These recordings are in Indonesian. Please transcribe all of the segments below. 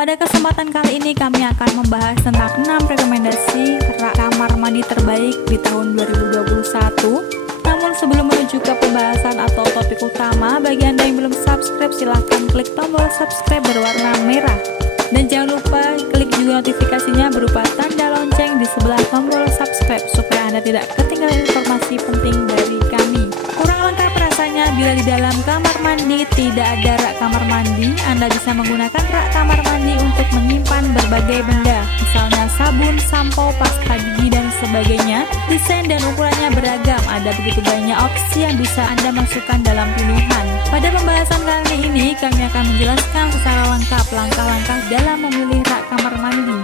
Pada kesempatan kali ini kami akan membahas tentang 6 rekomendasi rak kamar mandi terbaik di tahun 2021. Namun sebelum menuju ke pembahasan atau topik utama, bagi Anda yang belum subscribe silahkan klik tombol subscribe berwarna merah. Dan jangan lupa klik juga notifikasinya berupa tanda lonceng di sebelah tombol subscribe supaya Anda tidak ketinggalan informasi penting dari kami. Kurang lengkap rasanya bila di dalam kamar mandi tidak ada rak kamar mandi. Anda bisa menggunakan rak kamar mandi untuk menyimpan berbagai benda, misalnya sabun, sampo, pasta gigi, dan sebagainya. Desain dan ukurannya beragam, ada begitu banyak opsi yang bisa Anda masukkan dalam pilihan. Pada pembahasan kali ini, kami akan menjelaskan secara lengkap langkah-langkah dalam memilih rak kamar mandi.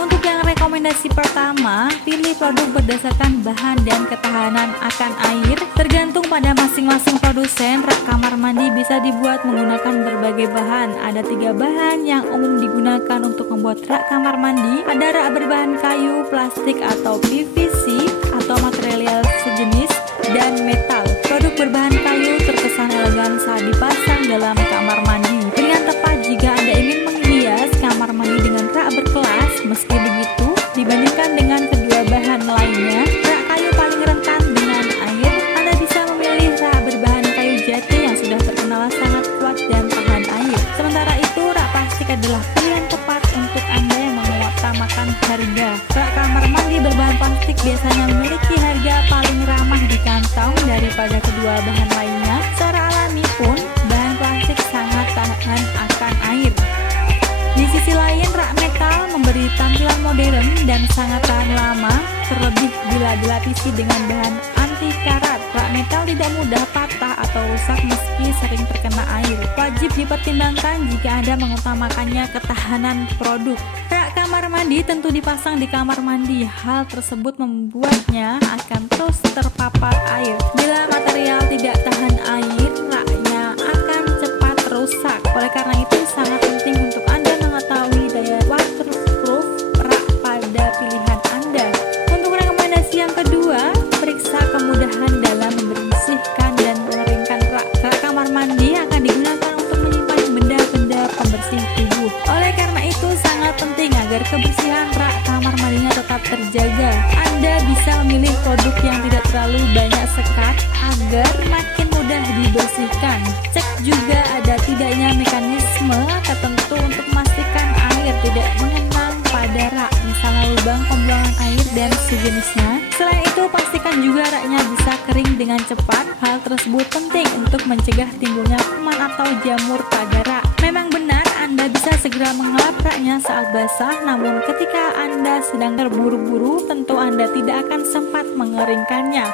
Untuk yang rekomendasi pertama, pilih produk berdasarkan bahan dan ketahanan akan air. Tergantung pada masing-masing produsen, rak kamar mandi bisa dibuat menggunakan berbagai bahan. Ada 3 bahan yang umum digunakan untuk membuat rak kamar mandi. Ada rak berbahan kayu, plastik atau PVC atau material sejenis, dan metal. Produk berbahan kayu terkesan elegan saat dipasang dalam kamar mandi. Dengan tepat jika Anda ingin menghias kamar mandi dengan rak berkelas. Meski begitu, dibandingkan dengan kedua bahan lainnya, rak kayu paling rentan dengan air. Anda bisa memilih rak berbahan kayu jati yang sudah terkenal sangat kuat dan tahan air. Sementara itu, rak plastik adalah pilihan tepat untuk Anda yang mengutamakan harga. Rak kamar mandi berbahan plastik biasanya memiliki harga paling ramah di kantong daripada kedua bahan lainnya. Secara alami pun, bahan plastik sangat tahan akan air. Di sisi lain, rak metal memberi tampilan modern dan sangat tahan lama, terlebih bila dilapisi dengan bahan anti karat. Rak metal tidak mudah patah atau rusak meski sering terkena air. Wajib dipertimbangkan jika Anda mengutamakannya ketahanan produk. Rak kamar mandi tentu dipasang di kamar mandi. Hal tersebut membuatnya akan terus terpapar air. Bila material tidak tahan air, raknya akan cepat rusak. Oleh karena itu, sangat penting untuk Anda mengetahui daya waterproof rak pada pilihan Anda. Untuk rekomendasi yang kedua, periksa kemudahan dalam membersihkan dan mengeringkan rak. Rak kamar mandi akan digunakan untuk menyimpan benda-benda pembersih tubuh. Oleh karena itu, sangat penting agar kebersihan rak kamar mandinya tetap terjaga. Anda bisa memilih produk yang tidak terlalu banyak sekat agar makin mudah dibersihkan. Cek juga ada tidaknya mekanisme tertentu untuk memastikan air tidak mengenang pada rak, misalnya lubang pembuangan air dan sejenisnya. Selain itu, pastikan juga raknya bisa kering dengan cepat. Hal tersebut penting untuk mencegah timbulnya kuman atau jamur pada rak. Memang benar Anda bisa segera mengelap raknya saat basah, namun ketika Anda sedang terburu-buru, tentu Anda tidak akan sempat mengeringkannya.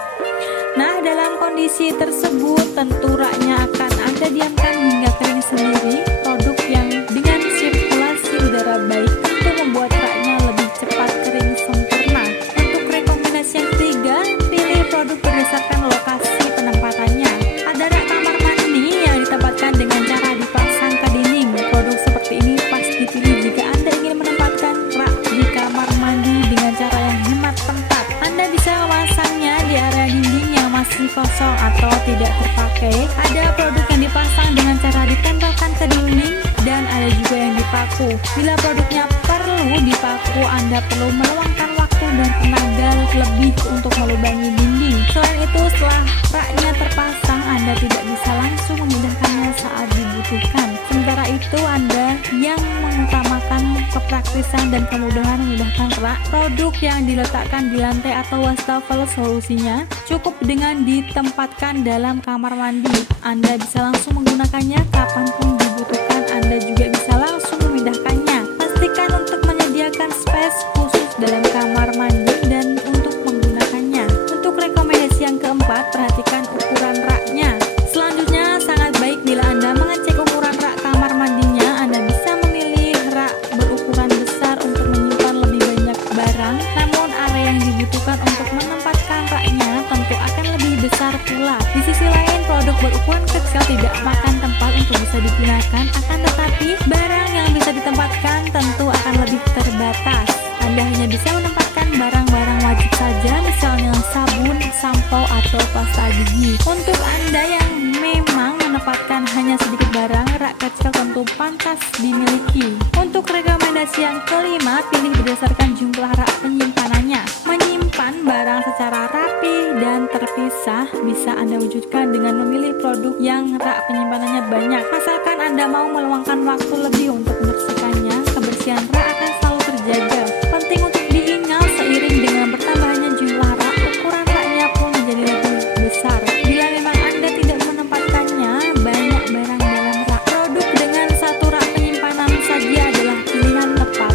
Nah, dalam kondisi tersebut, tentu raknya akan Anda diamkan hingga kering sendiri. Produk yang dengan sirkulasi udara baik tentu membuat raknya lebih cepat kering sempurna. Untuk rekomendasi yang ketiga, pilih produk berdasarkan lokasi penempatannya. Ada rak kamar mandi yang ditempatkan dengan cara dipasang ke dinding. Produk seperti ini pas dipilih jika Anda ingin menempatkan rak di kamar mandi dengan cara yang hemat tempat. Anda bisa memasangnya di area dinding yang masih kosong atau tidak terpakai. Ada produk yang dipasang dengan cara ditempelkan ke dinding dan ada juga yang dipaku. Bila produknya perlu dipaku, Anda perlu meluangkan waktu dan tenaga lebih untuk melubangi dinding. Selain itu, setelah raknya terpasang, Anda tidak bisa langsung memindahkannya saat dibutuhkan. Sementara itu, Anda yang mengutamakan kepraktisan dan kemudahan memindahkan rak, produk yang diletakkan di lantai atau wastafel solusinya cukup dengan ditempatkan dalam kamar mandi. Anda bisa langsung menggunakannya kapanpun dibutuhkan. Anda juga bisa langsung memindahkannya. Pastikan untuk menyediakan space khusus dalam kamar mandi dan untuk menggunakannya. Untuk rekomendasi yang keempat, perhatikan ukuran raknya. Selanjutnya, sangat baik bila Anda mengecek ukuran rak kamar mandinya. Anda bisa memilih rak berukuran besar untuk menyimpan lebih banyak barang, namun area yang dibutuhkan untuk menempatkan raknya tentu akan lebih besar pula. Di sisi lain, produk berukuran kecil tidak makan tempat untuk bisa digunakan, akan tetapi barang yang bisa ditempatkan tentu akan lebih terbatas. Anda hanya bisa menempatkan barang-barang wajib saja, misalnya sabun, sampo, atau pasta gigi. Untuk Anda yang memang menempatkan hanya sedikit barang, rak kecil tentu pantas dimiliki. Untuk rekomendasi yang kelima, pilih berdasarkan jumlah rak penyimpanannya. Menyimpan barang secara rapi dan terpisah bisa Anda wujudkan dengan memilih produk yang rak penyimpanannya banyak. Asalkan Anda mau meluangkan waktu lebih untuk membersihkannya, kebersihan rak akan selalu terjaga. Penting untuk diingat, seiring dengan bertambahnya jumlah rak, ukuran raknya pun menjadi lebih besar. Bila memang Anda tidak menempatkannya banyak barang dalam rak, produk dengan satu rak penyimpanan saja adalah pilihan tepat.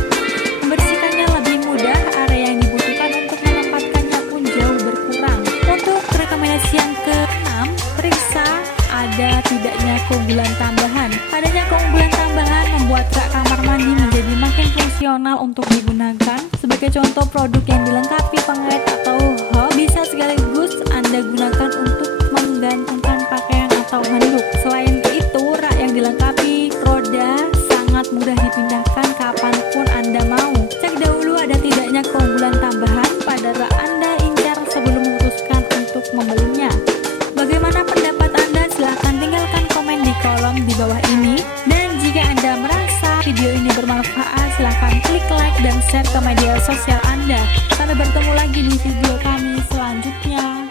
Membersihkannya lebih mudah, area yang dibutuhkan untuk menempatkannya pun jauh berkurang. Untuk rekomendasi yang ke-6, periksa ada tidaknya keunggulan tambahan. Adanya keunggulan tambahan membuat rak kamar mandi menjadi makin fungsional untuk digunakan. Sebagai contoh, produk yang dilengkapi pengait atau hub bisa sekaligus Anda gunakan untuk menggantungkan pakaian atau handuk. Selain itu, rak yang dilengkapi roda sangat mudah dipindahkan kapanpun Anda mau. Cek dahulu ada tidaknya keunggulan tambahan pada rak Anda incar sebelum memutuskan untuk membelinya. Bagaimana pendapat Anda? Silahkan tinggalkan komen di kolom di bawah ini. Dan jika Anda merasa video ini bermanfaat, silahkan klik like dan share ke media sosial Anda. Sampai bertemu lagi di video kami selanjutnya.